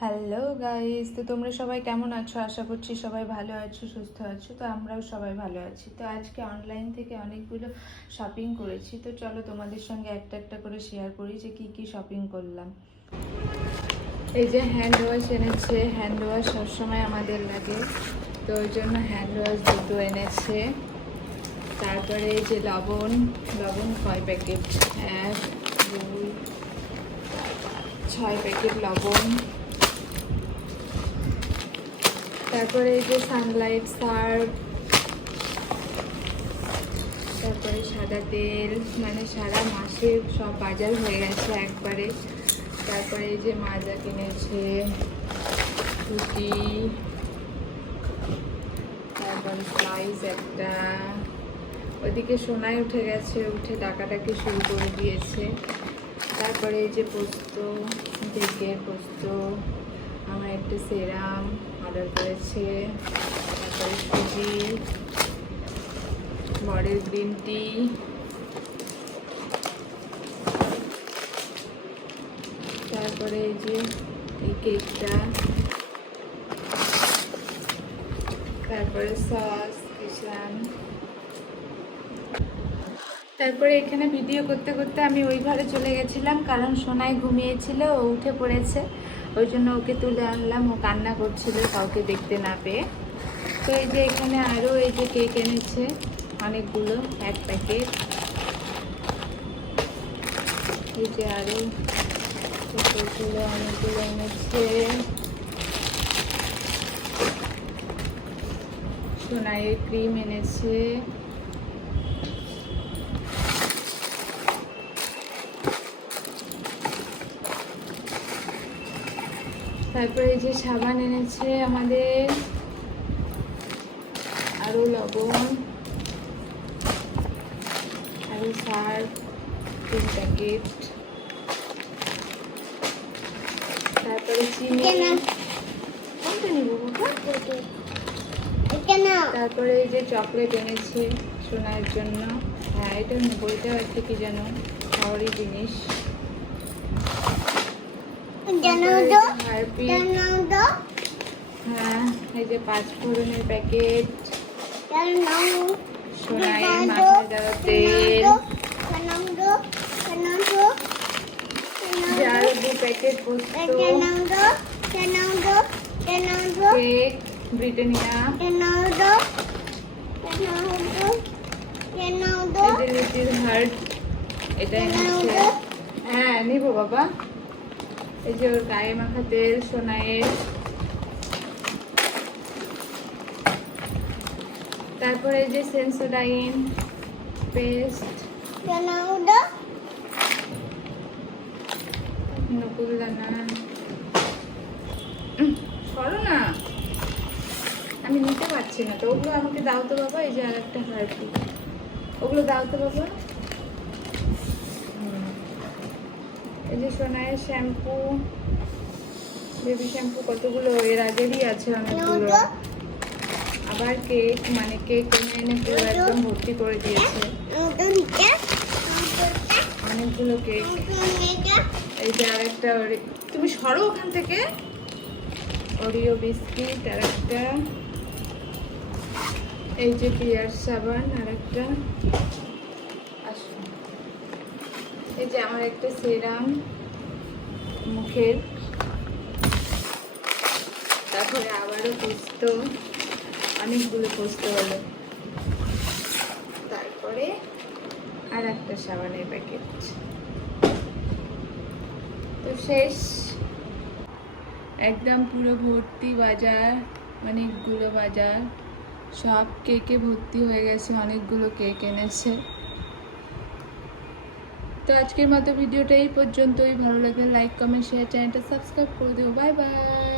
Hello guys, তো তোমরা সবাই কেমন আছো? আশা করছি সবাই ভালো আছো, সুস্থ আছো। তো আমরাও সবাই ভালো আছি। তো আজকে অনলাইন থেকে অনেকগুলো শপিং করেছি। তো চলো তোমাদের সঙ্গে একটা একটা করে শেয়ার করি যে কি কি শপিং করলাম। এই যে হ্যান্ড ওয়াশ এনেছে। হ্যান্ড ওয়াশ সবসময় আমাদের লাগে, তো ওই জন্য হ্যান্ড ওয়াশ দুটো এনেছে। তারপরে এই যে লবণ 6 প্যাকেট, 1 2 6 প্যাকেট লবণ। তারপরে এই যে সানলাইট সার্ফ, তারপরে সাদা তেল, মানে সারা মাসের সব বাজার হয়ে গেছে একবারে। তারপরে এই যে মাজা কিনেছে, রুটি, তারপরে স্লাইস একটা। ওদিকে সোনায় উঠে গেছে, উঠে ডাকাডাকি শুরু করে দিয়েছে। তারপরে এই যে পোস্ত, ঢেকের পোস্ত, আমার একটা সেরাম অর্ডার করেছে। তারপরে সুজি, বরের গ্রিন টি, তারপরে এই যে এই কেকটা, তারপরে সস কিষান। তারপরে এখানে ভিডিও করতে করতে আমি ওই ঘরে চলে গেছিলাম, কারণ সোনাই ঘুমিয়েছিল, ও উঠে পড়েছে। ওই জন্য ওকে তুলে আনলাম, ও কান্না করছিল কাউকে দেখতে না পেয়ে। তো এই যে এখানে আরও এই যে কেক এনেছে অনেকগুলো, 1 প্যাকেট। এই যে আরও কেকগুলো অনেকগুলো এনেছে। সোনাইয়ের ক্রিম এনেছে। তারপরে এই যে সাবান এনেছে আমাদের, আরও লবণ, আরও সার্ফ 3 প্যাকেট। তারপরে চিনি, কোনটা নিব বাবা? তারপরে এই যে চকলেট এনেছে সোনার জন্য। হ্যাঁ, এটা নেবো, এটা একটা কি যেন খাওয়ারই জিনিস। হ্যাঁ, এই যে 5 ফোড়নের প্যাকেট, সোনাইয়ের মাথায় দেওয়া তেল, আরো 2 প্যাকেট পোস্ত, কেক ব্রিটানিয়া, লিটিল হার্ট, এটা এনেছে। হ্যাঁ নিব বাবা। এই যে ওর গায়ে মাখা তেল সোনাইয়ের। তারপরে এই যে সেন্সোডাইন পেস্ট, নকুলদানা। সরো না, আমি নিতে পারছি না তো। ওগুলো আমাকে দাও তো বাবা। এই যে আর একটা হার্পিক, ওগুলো দাও তো বাবা। এই যে সোনাইয়ের শ্যাম্পু, বেবি শ্যাম্পু কতগুলো, এর আগেরই আছে অনেকগুলো। আবার কেক, মানে কেক এনে পুরো একদম ভর্তি করে দিয়েছে, অনেকগুলো কেক। এই যে আরেকটা, তুমি সরো ওখান থেকে। ওরিও বিস্কিট আর একটা, এই যে পিয়ার সাবান আর একটা, এই যে আমার একটা সেরাম মুখের। তারপরে আবারও পোস্ত, অনেকগুলো পোস্ত হলো। তারপরে আর একটা সাবানের প্যাকেট। তো শেষ, একদম পুরো ভর্তি বাজার, অনেকগুলো বাজার, সব কেকে ভর্তি হয়ে গেছে, অনেকগুলো কেক এনেছে। তো আজকের মতো ভিডিওটা এই পর্যন্তই। ভালো লাগলে লাইক কমেন্ট শেয়ার, চ্যানেলটা সাবস্ক্রাইব করে দিও। Bye bye.